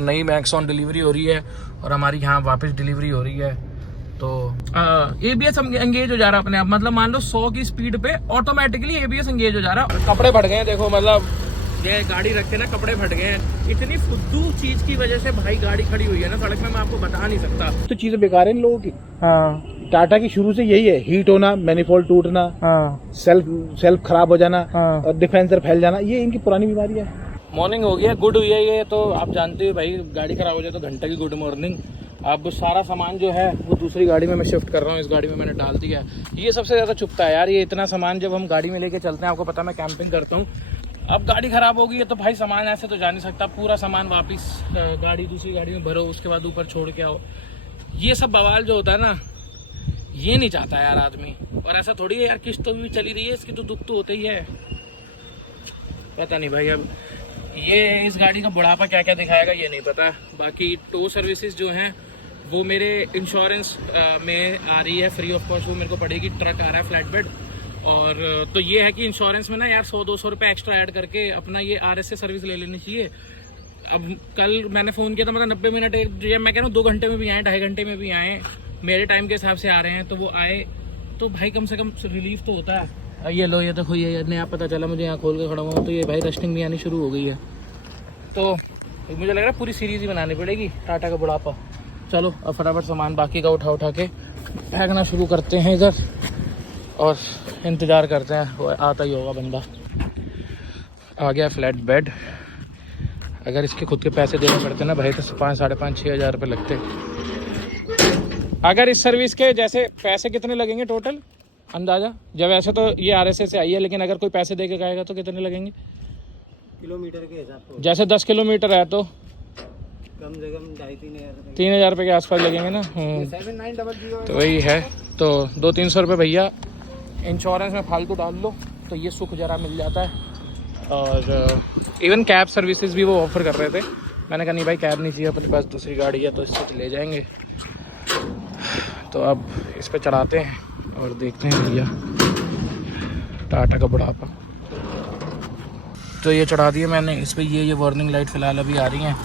नई max on delivery हो रही है और हमारी यहाँ वापस डिलीवरी हो रही है। तो ABS एंगेज हो जा रहा है अपने आप, मतलब मान लो 100 की स्पीड पे ऑटोमेटिकली ABS एंगेज हो जा रहा है। कपड़े फट गए हैं देखो, मतलब ये गाड़ी रख के ना कपड़े फट गए हैं। इतनी फुद्दू चीज की वजह से भाई गाड़ी खड़ी हुई है ना सड़क में, मैं आपको बता नहीं सकता। तो चीजें बेकार है इन लोगों की। हाँ टाटा की शुरू से यही है, हीट होना, मैनिफोल्ड टूटना, हाँ सेल्फ खराब हो जाना, हाँ। और डिफेंसर फैल जाना, ये इनकी पुरानी बीमारी है। मॉर्निंग हो गया, गुड हुई है ये तो। आप जानते हो भाई गाड़ी खराब हो जाए तो घंटे की गुड मॉर्निंग। अब सारा सामान जो है वो दूसरी गाड़ी में मैं शिफ्ट कर रहा हूँ, इस गाड़ी में मैंने डाल दिया। ये सबसे ज़्यादा चुभता है यार, ये इतना सामान जब हम गाड़ी में लेके चलते हैं, आपको पता मैं कैंपिंग करता हूँ। अब गाड़ी खराब हो गई है तो भाई सामान ऐसे तो जा नहीं सकता, पूरा सामान वापस गाड़ी दूसरी गाड़ी में भरो, उसके बाद ऊपर छोड़ के आओ। ये सब बवाल जो होता है ना, ये नहीं चाहता यार आदमी। और ऐसा थोड़ी है यार, किस्त तो भी चली रही है इसकी, तो दुख तो होता ही है। पता नहीं भाई अब ये इस गाड़ी का बुढ़ापा क्या क्या दिखाएगा ये नहीं पता। बाकी टो सर्विसेज जो हैं वो मेरे इंश्योरेंस में आ रही है फ्री ऑफ कॉस्ट, वो मेरे को पड़ेगी। ट्रक आ रहा है फ्लैट बेड, और तो ये है कि इंश्योरेंस में ना यार 100-200 रुपये एक्स्ट्रा ऐड करके अपना ये RS से सर्विस ले लेनी चाहिए। अब कल मैंने फ़ोन किया था, मतलब 90 मिनट मैं कह रहा हूँ 2 घंटे में भी आए, 2.5 घंटे में भी आए, मेरे टाइम के हिसाब से आ रहे हैं। तो वो आए तो भाई कम से कम रिलीफ तो होता है। ये लो, ये देखो, ये नया पता चला मुझे, यहाँ खोल के खड़ा हुआ हूँ तो ये भाई रस्टिंग भी आनी शुरू हो गई है। तो मुझे लग रहा है पूरी सीरीज़ ही बनानी पड़ेगी टाटा का बुढ़ापा। चलो अब फटाफट सामान बाकी का उठा के फेंकना शुरू करते हैं इधर, और इंतज़ार करते हैं वो आता ही होगा बंदा। आ गया फ्लैट बेड। अगर इसके खुद के पैसे देने पड़ते ना भाई तो 5-5.5-6 हज़ार रुपये लगते। अगर इस सर्विस के जैसे पैसे कितने लगेंगे टोटल अंदाज़ा? जब ऐसे तो ये RS से आई है, लेकिन अगर कोई पैसे दे के आएगा तो कितने लगेंगे किलोमीटर के हिसाब से? जैसे 10 किलोमीटर है तो कम से कम 2,500-3,000 3 हज़ार रुपये के आसपास लगेंगे ना। 7900 तो वही है, तो 200-300 रुपये भैया इंश्योरेंस में फालतू डाल लो तो ये सुख जरा मिल जाता है। और इवन कैब सर्विसेज भी वो ऑफ़र कर रहे थे। मैंने कहा नहीं भाई कैब नहीं चाहिए, अपने पास दूसरी गाड़ी है तो इससे ले जाएंगे। तो अब इस पे चढ़ाते हैं और देखते हैं भैया टाटा का बुढ़ापा। तो ये चढ़ा दिए मैंने इस पर, ये वार्निंग लाइट फ़िलहाल अभी आ रही हैं।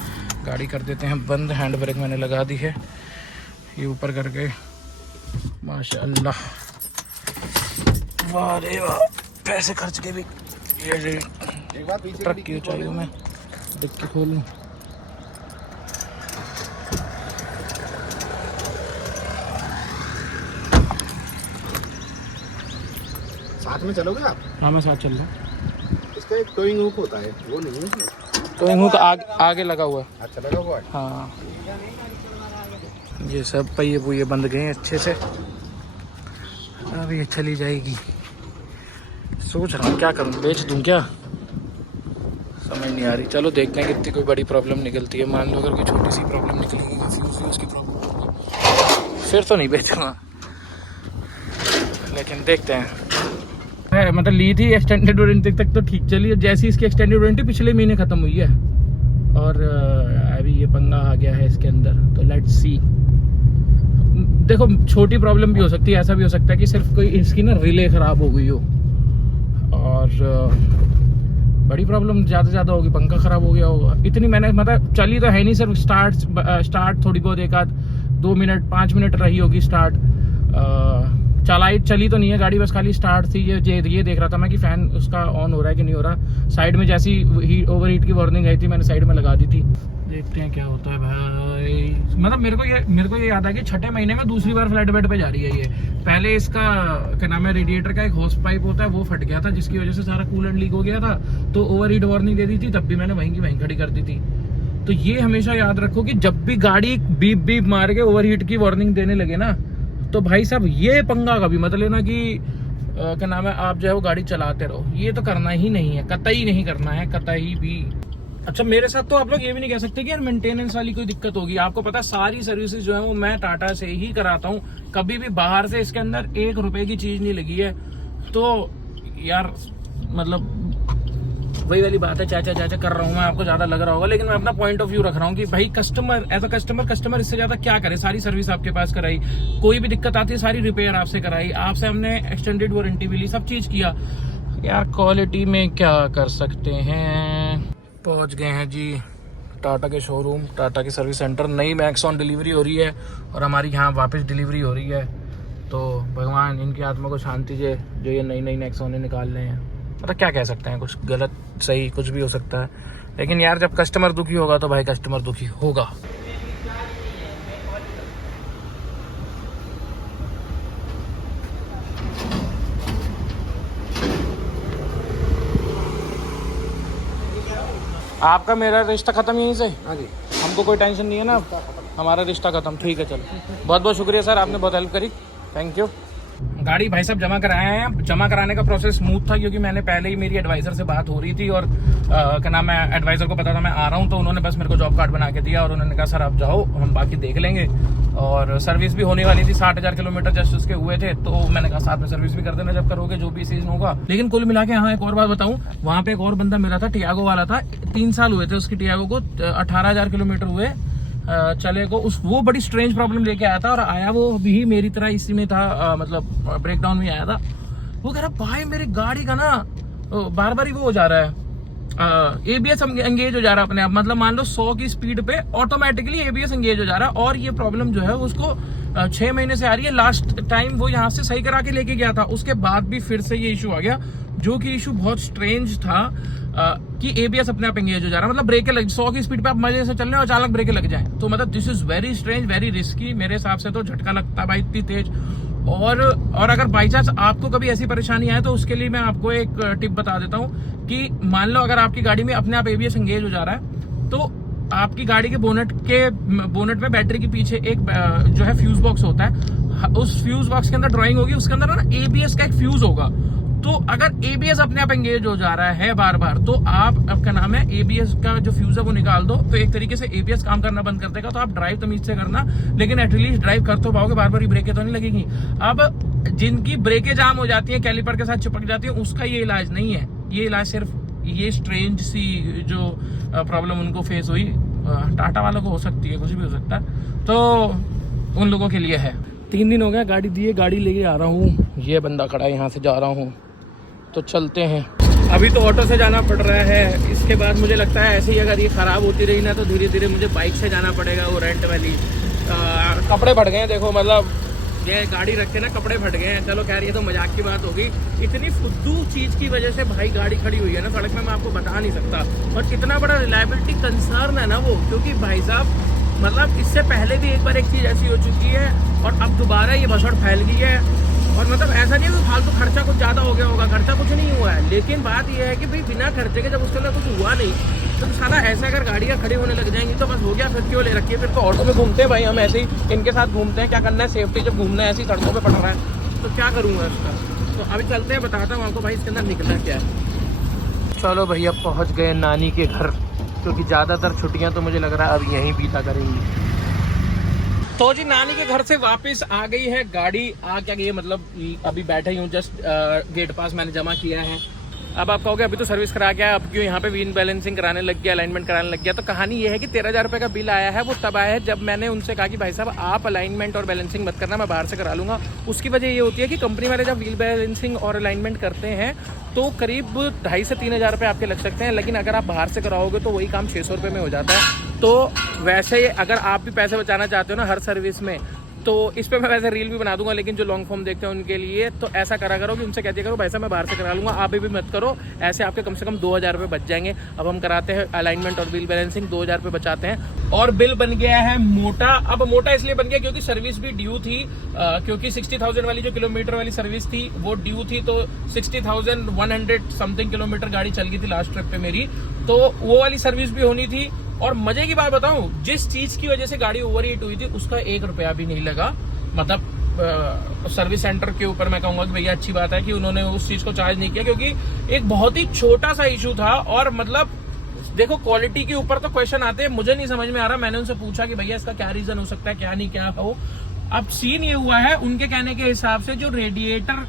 गाड़ी कर देते हैं बंद, हैंड ब्रेक मैंने लगा दी है, ये ऊपर करके माशाअल्लाह। वाह रे वाह, पैसे खर्च के भी ये ट्रक की ऊंचाई में डिक्की खोलूं। साथ में चलोगे आप? हाँ मैं साथ चल रहा हूँ। इसका एक टोइंग हुक होता है, वो नहीं है इसमें? टोइंग हुक आगे लगा हुआ है। अच्छा लगा हुआ है। हाँ ये सब पहिए पुए बंद गए हैं अच्छे से, अब ये चली जाएगी। सोच रहा हूँ क्या करूँ, बेच दूँ क्या, समझ नहीं आ रही। चलो देखते हैं कितनी कोई बड़ी प्रॉब्लम निकलती है। मान लो अगर कोई छोटी सी प्रॉब्लम निकलेगी, फ्यूज की प्रॉब्लम, फिर तो नहीं बेचूँगा, लेकिन देखते हैं। मतलब ली थी एक्सटेंडेड वारंटी तक तो ठीक चली, जैसी इसकी एक्सटेंडेड वारंटी पिछले महीने ख़त्म हुई है, और अभी ये पंगा आ गया है इसके अंदर। तो लेट्स सी। देखो छोटी प्रॉब्लम भी हो सकती है, ऐसा भी हो सकता है कि सिर्फ कोई इसकी ना रिले ख़राब हो गई हो, और बड़ी प्रॉब्लम ज़्यादा होगी, पंखा ख़राब हो गया होगा। इतनी मैंने मतलब चली तो है नहीं, सिर्फ स्टार्ट थोड़ी बहुत 1-2 मिनट 5 मिनट रही होगी स्टार्ट। चली तो नहीं है गाड़ी, बस खाली स्टार्ट थी। ये देख रहा था मैं कि फ़ैन उसका ऑन हो रहा है कि नहीं हो रहा। साइड में जैसी ओवर हीट की वार्निंग आई थी, मैंने साइड में लगा दी थी। देखते हैं क्या होता है भाई। मतलब मेरे को ये याद आ कि 6ठे महीने में दूसरी बार फ्लैट बेड पे जा रही है ये। पहले इसका क्या नाम है, रेडिएटर का एक हॉस पाइप होता है वो फट गया था, जिसकी वजह से सारा कूलेंट लीक हो गया था, तो ओवर हीट वार्निंग दे दी थी, तब भी मैंने वहीं की वहीं खड़ी कर दी थी। तो ये हमेशा याद रखो कि जब भी गाड़ी बीप बीप मार के ओवर हीट की वार्निंग देने लगे ना, तो भाई साहब ये पंगा का भी मत लेना कि क्या नाम है आप जो है वो गाड़ी चलाते रहो। ये तो करना ही नहीं है, कतई नहीं करना है, कतई भी। अच्छा मेरे साथ तो आप लोग ये भी नहीं कह सकते कि यार मेंटेनेंस वाली कोई दिक्कत होगी। आपको पता है सारी सर्विसेज जो है वो मैं टाटा से ही कराता हूँ, कभी भी बाहर से इसके अंदर 1 रुपए की चीज नहीं लगी है। तो यार मतलब वही वाली बात है, चाचा कर रहा हूँ मैं, आपको ज्यादा लग रहा होगा, लेकिन मैं अपना पॉइंट ऑफ व्यू रख रहा हूँ कि भाई कस्टमर एज अ कस्टमर इससे ज्यादा क्या करे। सारी सर्विस आपके पास कराई, कोई भी दिक्कत आती है सारी रिपेयर आपसे कराई, आपसे हमने एक्सटेंडेड वारंटी भी ली, सब चीज किया। यार क्वालिटी में क्या कर सकते हैं। पहुंच गए हैं जी टाटा के शोरूम, टाटा के सर्विस सेंटर। नई मैक्सॉन डिलीवरी हो रही है और हमारी यहाँ वापस डिलीवरी हो रही है। तो भगवान इनकी आत्मा को शांति दे जो ये नई नई नेक्सॉन निकाल रहे हैं। मतलब क्या कह सकते हैं, कुछ गलत सही कुछ भी हो सकता है, लेकिन यार जब कस्टमर दुखी होगा तो भाई कस्टमर दुखी होगा। आपका मेरा रिश्ता खत्म यहीं से? हाँ जी। हमको कोई टेंशन नहीं है ना, हमारा रिश्ता खत्म। ठीक है चलो, बहुत बहुत शुक्रिया सर, आपने बहुत हेल्प करी, थैंक यू। गाड़ी भाई साहब जमा कराए हैं। जमा कराने का प्रोसेस स्मूथ था क्योंकि मैंने पहले ही मेरी एडवाइजर से बात हो रही थी और क्या नाम है, एडवाइजर को पता था मैं आ रहा हूँ, तो उन्होंने बस मेरे को जॉब कार्ड बना के दिया और उन्होंने कहा सर आप जाओ, हम बाकी देख लेंगे। और सर्विस भी होने वाली थी, 60,000 किलोमीटर जस्ट उसके हुए थे, तो मैंने कहा साथ में सर्विस भी कर देना जब करोगे, जो भी सीजन होगा। लेकिन कुल मिला के हाँ एक और बात बताऊं, वहाँ पे एक और बंदा मिला था, टियागो वाला था, 3 साल हुए थे उसकी टियागो को, 18,000 किलोमीटर हुए चले को। वो बड़ी स्ट्रेंज प्रॉब्लम लेके आया था और आया वो भी मेरी तरह इसी में था, मतलब ब्रेकडाउन में आया था। वो कह रहा भाई मेरी गाड़ी का ना बार बार ही वो हो जा रहा है, एबीएस एंगेज हो जा रहा है अपने आप, मतलब मान लो 100 की स्पीड पे ऑटोमेटिकली एबीएस एंगेज हो जा रहा है। और ये प्रॉब्लम जो है उसको 6 महीने से आ रही है। लास्ट टाइम वो यहाँ से सही करा के लेके गया था, उसके बाद भी फिर से ये इशू आ गया, जो कि इशू बहुत स्ट्रेंज था कि एबीएस अपने आप एंगेज हो जा रहा है। मतलब ब्रेकें लग 100 की स्पीड पे आप मजे से चल रहे हो, अचानक ब्रेकें लग जाए, तो मतलब this is very strange, very risky. मेरे हिसाब से तो झटका लगता है भाई इतनी तेज। और अगर बाई चांस आपको कभी ऐसी परेशानी आए तो उसके लिए मैं आपको एक टिप बता देता हूँ कि मान लो अगर आपकी गाड़ी में अपने आप एबीएस एंगेज हो जा रहा है, तो आपकी गाड़ी के बोनेट में बैटरी के पीछे एक जो है फ्यूज बॉक्स होता है, उस फ्यूज बॉक्स के अंदर ड्राइंग होगी, उसके अंदर ना एबीएस का एक फ्यूज होगा। तो अगर एबीएस अपने आप एंगेज हो जा रहा है बार बार, तो आप आपका नाम है एबीएस का जो फ्यूज है वो निकाल दो, तो एक तरीके से एबीएस काम करना बंद कर देगा। तो आप ड्राइव तमीज से करना, लेकिन एटलीस्ट ड्राइव कर तो पाओगे, बार बार ब्रेकें तो नहीं लगेगी। अब जिनकी ब्रेकें जाम हो जाती है, कैलिपर के साथ चिपक जाती है, उसका ये इलाज नहीं है। ये इलाज सिर्फ ये स्ट्रेंज सी जो प्रॉब्लम उनको फेस हुई, टाटा वालों को हो सकती है, कुछ भी हो सकता है, तो उन लोगों के लिए है। 3 दिन हो गया गाड़ी दिए, गाड़ी लेके आ रहा हूँ, ये बंदा खड़ा है, यहाँ से जा रहा हूँ, तो चलते हैं। अभी तो ऑटो से जाना पड़ रहा है, इसके बाद मुझे लगता है ऐसे ही अगर ये खराब होती रही ना तो धीरे धीरे मुझे बाइक से जाना पड़ेगा, वो रेंट वाली। कपड़े फट गए हैं देखो, मतलब ये गाड़ी रख के ना कपड़े फट गए हैं। चलो खैर ये तो मजाक की बात होगी। इतनी फुद्दू चीज की वजह से भाई गाड़ी खड़ी हुई है ना सड़क में, मैं आपको बता नहीं सकता। और इतना बड़ा रिलायबिलिटी कंसर्न है ना वो, क्योंकि भाई साहब मतलब इससे पहले भी एक बार एक चीज ऐसी हो चुकी है और अब दोबारा ये भसड़ फैल गई है। और मतलब ऐसा नहीं है कि फालतू खर्चा कुछ ज्यादा हो गया होगा, खर्चा कुछ नहीं हुआ है, लेकिन बात यह है कि भाई बिना खर्चे के जब उसके लिए कुछ हुआ नहीं, तो साला ऐसा अगर गाड़ियाँ खड़ी होने लग जाएंगी तो बस हो गया, फिर क्यों ले रखी है। फिर तो ऑटो में घूमते हैं भाई हम, ऐसे ही इनके साथ घूमते हैं, क्या करना है, सेफ्टी जब घूमना है ऐसी सड़कों पे पड़ रहा है तो क्या करूँगा इसका। तो अभी चलते हैं, बताता हूँ आपको भाई इसके अंदर निकलना क्या है। चलो भैया पहुँच गए नानी के घर, क्योंकि ज़्यादातर छुट्टियाँ तो मुझे लग रहा है अब यहीं बीता करेंगी। तो जी नानी के घर से वापस आ गई है गाड़ी, आ क्या गई है, मतलब अभी बैठे ही हूँ, जस्ट गेट पास मैंने जमा किया है। अब आप कहोगे अभी तो सर्विस करा के आया, अब क्यों यहाँ पे व्हील बैलेंसिंग कराने लग गया, अलाइनमेंट कराने लग गया। तो कहानी ये है कि 13,000 रुपये का बिल आया है, वो तब आया है जब मैंने उनसे कहा कि भाई साहब आप अलाइनमेंट और बैलेंसिंग मत करना, मैं बाहर से करा लूँगा। उसकी वजह ये होती है कि कंपनी वाले जब व्हील बैलेंसिंग और अलाइनमेंट करते हैं तो करीब 2,500 से 3,000 रुपये आपके लग सकते हैं, लेकिन अगर आप बाहर से कराओगे तो वही काम 600 रुपये में हो जाता है। तो वैसे अगर आप भी पैसे बचाना चाहते हो ना हर सर्विस में, तो इस पे मैं वैसे रील भी बना दूंगा, लेकिन जो लॉन्ग फॉर्म देखते हैं उनके लिए तो ऐसा करा करो कि उनसे कह दिया करो भाई साहब मैं बाहर से करा लूँगा, आप भी मत करो, ऐसे आपके कम से कम 2,000 रुपये बच जाएंगे। अब हम कराते हैं अलाइनमेंट और व्हील बैलेंसिंग, 2,000 रुपये बचाते हैं। और बिल बन गया है मोटा। अब मोटा इसलिए बन गया क्योंकि सर्विस भी ड्यू थी, क्योंकि 60,000 वाली जो किलोमीटर वाली सर्विस थी वो ड्यू थी, तो 60,100 समथिंग किलोमीटर गाड़ी चल गई थी लास्ट ट्रिप पे मेरी, तो वो वाली सर्विस भी होनी थी। और मजे की बात बताऊं, जिस चीज की वजह से गाड़ी ओवर हीट हुई थी उसका 1 रुपया भी नहीं लगा। मतलब सर्विस सेंटर के ऊपर मैं कहूंगा कि भैया अच्छी बात है कि उन्होंने उस चीज को चार्ज नहीं किया, क्योंकि एक बहुत ही छोटा सा इशू था। और मतलब देखो क्वालिटी के ऊपर तो क्वेश्चन आते हैं, मुझे नहीं समझ में आ रहा। मैंने उनसे पूछा कि भैया इसका क्या रीजन हो सकता है, क्या नहीं क्या हो। अब सीन ये हुआ है, उनके कहने के हिसाब से जो रेडिएटर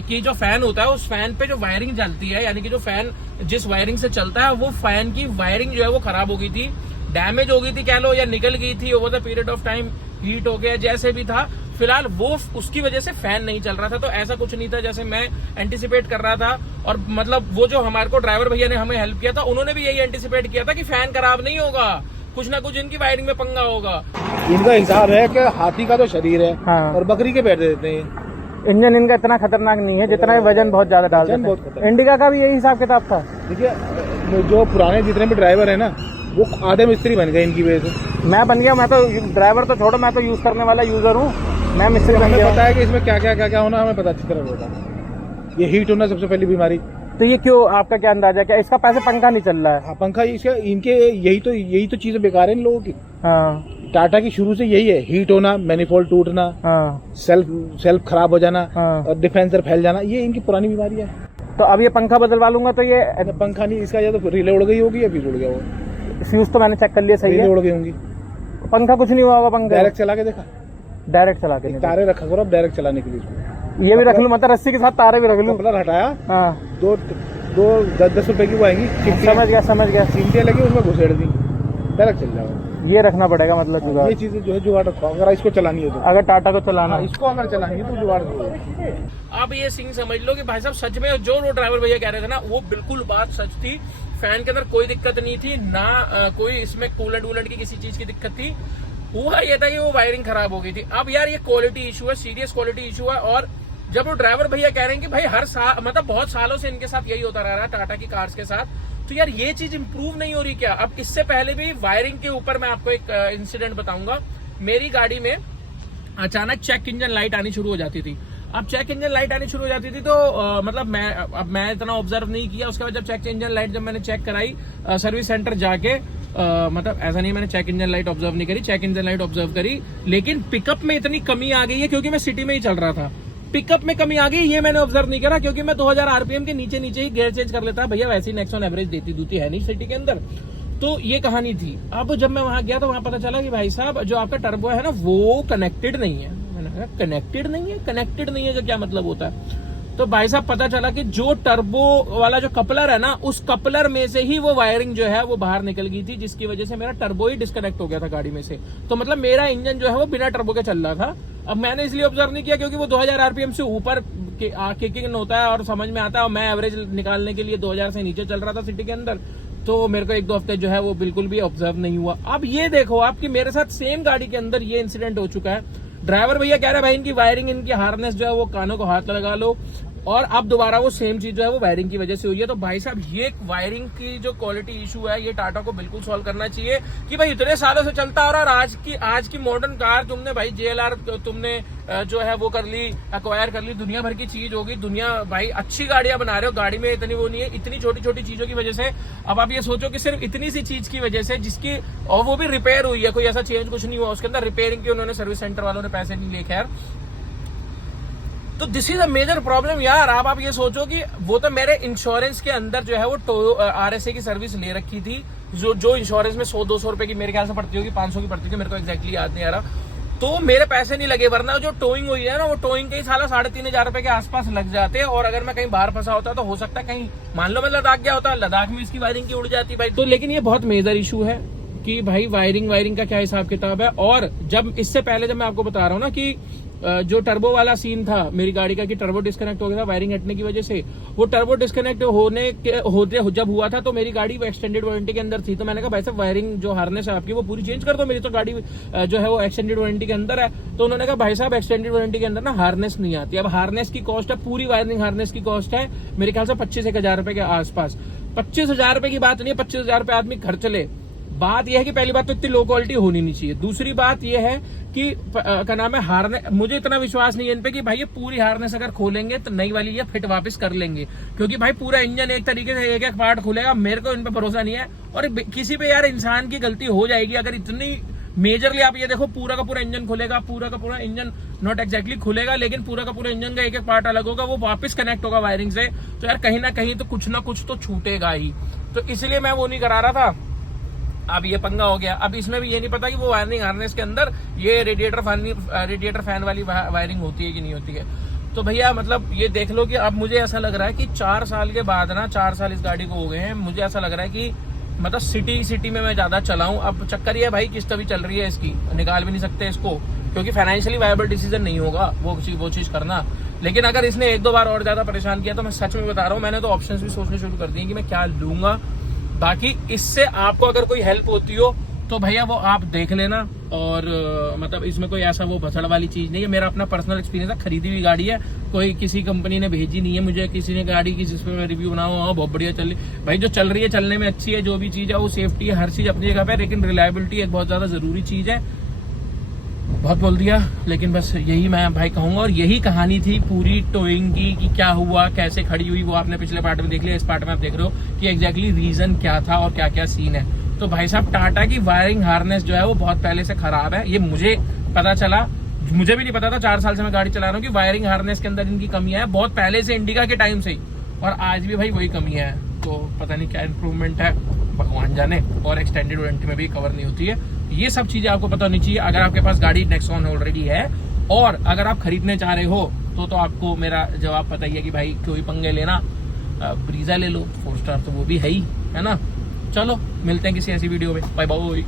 की जो फैन होता है उस फैन पे जो वायरिंग चलती है, यानी कि जो फैन जिस वायरिंग से चलता है वो फैन की वायरिंग जो है वो खराब हो गई थी, डैमेज हो गई थी कह लो, या निकल गई थी over the period of time, heat हो गया, जैसे भी था फिलहाल वो उसकी वजह से फैन नहीं चल रहा था। तो ऐसा कुछ नहीं था जैसे मैं एंटिसिपेट कर रहा था, और मतलब वो जो हमारे को ड्राइवर भैया ने हमें हेल्प किया था उन्होंने भी यही एंटिसिपेट किया था कि फैन खराब नहीं होगा, कुछ ना कुछ इनकी वायरिंग में पंगा होगा। इनका हिसाब है कि हाथी का तो शरीर है हाँ। और बकरी के पैर दे देते हैं। इंजन इनका इतना खतरनाक नहीं है जितना वजन बहुत ज्यादा डाल वजन बहुत देते हैं। खतरनाक। इंडिका का भी यही हिसाब किताब था। देखिए जो पुराने जितने भी ड्राइवर है ना वो आधे मिस्त्री बन गए इनकी वजह से। मैं बन गया, मैं तो ड्राइवर तो छोड़ो, मैं तो यूज करने वाला यूजर हूँ, मैं मिस्त्री बन हमें गया। पता है कि इसमें क्या क्या होना, हमें पता अच्छी तरह होता। ये हीट होना सबसे पहली बीमारी। तो ये क्यों, आपका क्या अंदाजा है? क्या इसका पैसे पंखा नहीं चल रहा है? हाँ, पंखा इसका इनके यही तो चीजें बेकार है इन लोगों की। हाँ टाटा की शुरू से यही है, हीट होना, मैनिफोल्ड टूटना, हाँ सेल्फ खराब हो जाना, हाँ। और डिफेंसर फैल जाना, ये इनकी पुरानी बीमारी है। तो अब ये पंखा बदलवा लूंगा तो ये पंखा नहीं, इसका या तो रिले उड़ गई होगी या फिर उड़ गया वो। फ्यूज तो मैंने चेक कर लिया, सही रिले है। उड़ गई होंगी। पंखा कुछ नहीं हुआ होगा, पंखा डायरेक्ट चला के देखा, डायरेक्ट चला के नहीं तारे रखा करो अब डायरेक्ट चलाने के लिए इसको। ये भी रख लूं, मतलब रस्सी के साथ तारे भी रख लूं। कपड़ा हटाया, हाँ दो 10 रुपए की वो आएंगी, समझ गया। चिमटियां लगी उसमें घुसेड़ दी, डायरेक्ट चल जाओ। ये रखना पड़ेगा मतलब जुगाड़। ये चीजें जो है जुगाड़ रखो अगर इसको चलानी है तो। अगर टाटा को चलाना है। इसको अगर चलाएंगे तो जुगाड़ रखो। अब ये सीन समझ लो कि भाई साहब सच में जो वो ड्राइवर भैया कह रहे थे ना, वो बिल्कुल बात सच थी। फैन के अंदर कोई दिक्कत नहीं थी ना, कोई इसमें कूलेंट वूलेंट की किसी चीज की दिक्कत थी। हुआ ये था कि वो वायरिंग खराब हो गई थी। अब यार ये क्वालिटी इशू है, सीरियस क्वालिटी इशू है। और जब वो ड्राइवर भैया कह रहे हैं कि भाई हर साल मतलब बहुत सालों से इनके साथ यही होता रह रहा है टाटा की कार्स के साथ, तो यार ये चीज इंप्रूव नहीं हो रही क्या? अब इससे पहले भी वायरिंग के ऊपर मैं आपको एक इंसिडेंट बताऊंगा। मेरी गाड़ी में अचानक चेक इंजन लाइट आनी शुरू हो जाती थी। अब चेक इंजन लाइट आनी शुरू हो जाती थी तो मतलब मैं इतना ऑब्जर्व नहीं किया। उसके बाद जब चेक इंजन लाइट जब मैंने चेक कराई सर्विस सेंटर जाके, मतलब ऐसा नहीं मैंने चेक इंजन लाइट ऑब्जर्व नहीं करी, चेक इंजन लाइट ऑब्जर्व करी, लेकिन पिकअप में इतनी कमी आ गई है क्योंकि मैं सिटी में ही चल रहा था। पिकअप में कमी आ गई ये मैंने ऑब्जर्व नहीं करा क्योंकि मैं 2000 आरपीएम के नीचे नीचे ही गियर चेंज कर लेता। भैया वैसे ही नेक्सॉन एवरेज देती है नहीं सिटी के अंदर। तो ये कहानी थी। अब जब मैं वहां गया तो वहां पता चला कि भाई साहब जो आपका टर्बो है ना वो कनेक्टेड नहीं है। मैंने कहा कनेक्टेड नहीं है का क्या मतलब होता है? तो भाई साहब पता चला कि जो टर्बो वाला जो कपलर है ना, उस कपलर में से ही वो वायरिंग जो है वो बाहर निकल गई थी, जिसकी वजह से मेरा टर्बो ही डिस्कनेक्ट हो गया था गाड़ी में से। तो मतलब मेरा इंजन जो है वो बिना टर्बो के चल रहा था। अब मैंने इसलिए ऑब्जर्व नहीं किया क्योंकि वो 2000 आरपीएम से ऊपर किकिंग होता है और समझ में आता है, और मैं एवरेज निकालने के लिए 2000 से नीचे चल रहा था सिटी के अंदर। तो मेरे को 1-2 हफ्ते जो है वो बिल्कुल भी ऑब्जर्व नहीं हुआ। अब ये देखो आपकी मेरे साथ सेम गाड़ी के अंदर ये इंसिडेंट हो चुका है। ड्राइवर भैया कह रहे हैं भाई इनकी वायरिंग, इनकी हार्नेस जो है वो कानों को हाथ लगा लो, और अब दोबारा वो सेम चीज जो है वो वायरिंग की वजह से हुई है। तो भाई साहब ये वायरिंग की जो क्वालिटी इशू है ये टाटा को बिल्कुल सॉल्व करना चाहिए कि भाई इतने सालों से चलता आ रहा है। आज की मॉडर्न कार तुमने भाई JLR तुमने जो है वो कर ली, एक्वायर कर ली, दुनिया भर की चीज होगी। दुनिया भाई अच्छी गाड़ियां बना रहे हो, गाड़ी में इतनी वो नहीं है, इतनी छोटी छोटी चीजों की वजह से। अब आप ये सोचो कि सिर्फ इतनी सी चीज की वजह से जिसकी, और वो भी रिपेयर हुई है, कोई ऐसा चेंज कुछ नहीं हुआ उसके अंदर, रिपेयरिंग की उन्होंने सर्विस सेंटर वालों ने पैसे नहीं लिए खैर। तो this is a major problem यार। आप ये सोचो कि वो तो मेरे इंश्योरेंस के अंदर जो है वो RSA की सर्विस ले रखी थी, जो इंश्योरेंस में 100-200 रुपए की मेरे ख्याल से पड़ती होगी, 500 की पड़ती थी, मेरे को एक्जैक्टली याद नहीं आ रहा। तो मेरे पैसे नहीं लगे, वरना जो टोइंग हुई है ना वो टोइंग के ही साला 3500 रुपए के आसपास लग जाते हैं। और अगर मैं कहीं बाहर फंसा होता तो हो सकता है कहीं मान लो मैं लद्दाख गया होता, लद्दाख में इसकी वायरिंग की उड़ जाती भाई। तो लेकिन ये बहुत मेजर इशू है कि भाई वायरिंग का क्या हिसाब किताब है। और जब इससे पहले जब मैं आपको बता रहा हूँ ना कि जो टर्बो वाला सीन था मेरी गाड़ी का कि टर्बो डिस्कनेक्ट हो गया था वायरिंग हटने की वजह से, वो टर्बो डिस्कनेक्ट होते जब हुआ था तो मेरी गाड़ी वो एक्सटेंडेड वारंटी के अंदर थी। तो मैंने कहा भाई साहब वायरिंग जो हार्नेस है आपकी वो पूरी चेंज कर दो, मेरी तो गाड़ी जो है वो एक्सटेंडेड वारंटी के अंदर है। तो उन्होंने कहा भाई साहब एक्सटेंडेड वारंटी के अंदर ना हार्नेस नहीं आती। अब हार्नेस की कॉस्ट है, पूरी वायरिंग हार्नेस की कॉस्ट है मेरे ख्याल से 25-1000 रुपए के आसपास। 25,000 रुपए की बात नहीं है, 25,000 रुपए आदमी घर चले। बात यह है कि पहली बात तो इतनी लो क्वालिटी होनी नहीं चाहिए। दूसरी बात यह है कि क्या नाम है हार्नेस, मुझे इतना विश्वास नहीं है इन पे कि भाई ये पूरी हार्नेस अगर खोलेंगे तो नई वाली ये फिट वापस कर लेंगे, क्योंकि भाई पूरा इंजन एक तरीके से एक पार्ट खुलेगा। मेरे को इन पे भरोसा नहीं है। और किसी पे यार इंसान की गलती हो जाएगी अगर इतनी मेजरली। आप ये देखो पूरा का पूरा इंजन खुलेगा, पूरा का पूरा इंजन नॉट एक्जैक्टली खुलेगा लेकिन पूरा का पूरा इंजन का एक पार्ट अलग होगा, वो वापस कनेक्ट होगा वायरिंग से। तो यार कहीं ना कहीं तो कुछ ना कुछ तो छूटेगा ही। तो इसलिए मैं वो नहीं करा रहा था। अब ये पंगा हो गया। अब इसमें भी ये नहीं पता कि वो वायरिंग हार्नेस के अंदर ये रेडिएटर फैन वाली वायरिंग होती है कि नहीं होती है। तो भैया मतलब ये देख लो कि अब मुझे ऐसा लग रहा है कि 4 साल के बाद ना, 4 साल इस गाड़ी को हो गए हैं, मुझे ऐसा लग रहा है कि मतलब सिटी में मैं ज्यादा चलाऊं। अब चक्कर ये है भाई, किस्त अभी चल रही है इसकी, निकाल भी नहीं सकते इसको, क्योंकि फाइनेंशियली वायबल डिसीजन नहीं होगा वो चीज करना। लेकिन अगर इसने 1-2 बार और ज्यादा परेशान किया तो मैं सच में बता रहा हूँ, मैंने तो ऑप्शंस भी सोचने शुरू कर दिए कि मैं क्या लूंगा। बाकी इससे आपको अगर कोई हेल्प होती हो तो भैया वो आप देख लेना। और मतलब इसमें कोई ऐसा वो भसड़ वाली चीज नहीं है, मेरा अपना पर्सनल एक्सपीरियंस है, खरीदी हुई गाड़ी है, कोई किसी कंपनी ने भेजी नहीं है मुझे, किसी ने गाड़ी की जिसपे मैं रिव्यू बनाऊँ बहुत बढ़िया चल रही भाई, जो चल रही है चलने में अच्छी है, जो भी चीज है वो सेफ्टी है, हर चीज अपनी जगह पे, लेकिन रिलायबिलिटी एक बहुत ज्यादा जरूरी चीज है। बहुत बोल दिया, लेकिन बस यही मैं भाई कहूंगा। और यही कहानी थी पूरी टोइंग की, कि क्या हुआ, कैसे खड़ी हुई, वो आपने पिछले पार्ट में देख लिया। इस पार्ट में आप देख रहे हो कि एग्जैक्टली रीजन क्या था और क्या क्या सीन है। तो भाई साहब, टाटा की वायरिंग हार्नेस जो है वो बहुत पहले से खराब है, ये मुझे पता चला, मुझे भी नहीं पता था, 4 साल से मैं गाड़ी चला रहा हूँ, कि वायरिंग हार्नेस के अंदर इनकी कमियां है बहुत पहले से, इंडिका के टाइम से ही, और आज भी भाई वही कमियां है। तो पता नहीं क्या इम्प्रूवमेंट है, भगवान जाने। और एक्सटेंडेड वारंटी में भी कवर नहीं होती है। ये सब चीजें आपको पता होनी चाहिए अगर आपके पास गाड़ी नेक्सॉन ऑलरेडी है। और अगर आप खरीदने चाह रहे हो तो आपको मेरा जवाब पता ही है कि भाई कोई पंगे लेना, ब्रीजा ले लो, 4 स्टार तो वो भी है ही, है ना। चलो मिलते हैं किसी ऐसी वीडियो में, बाय बाय।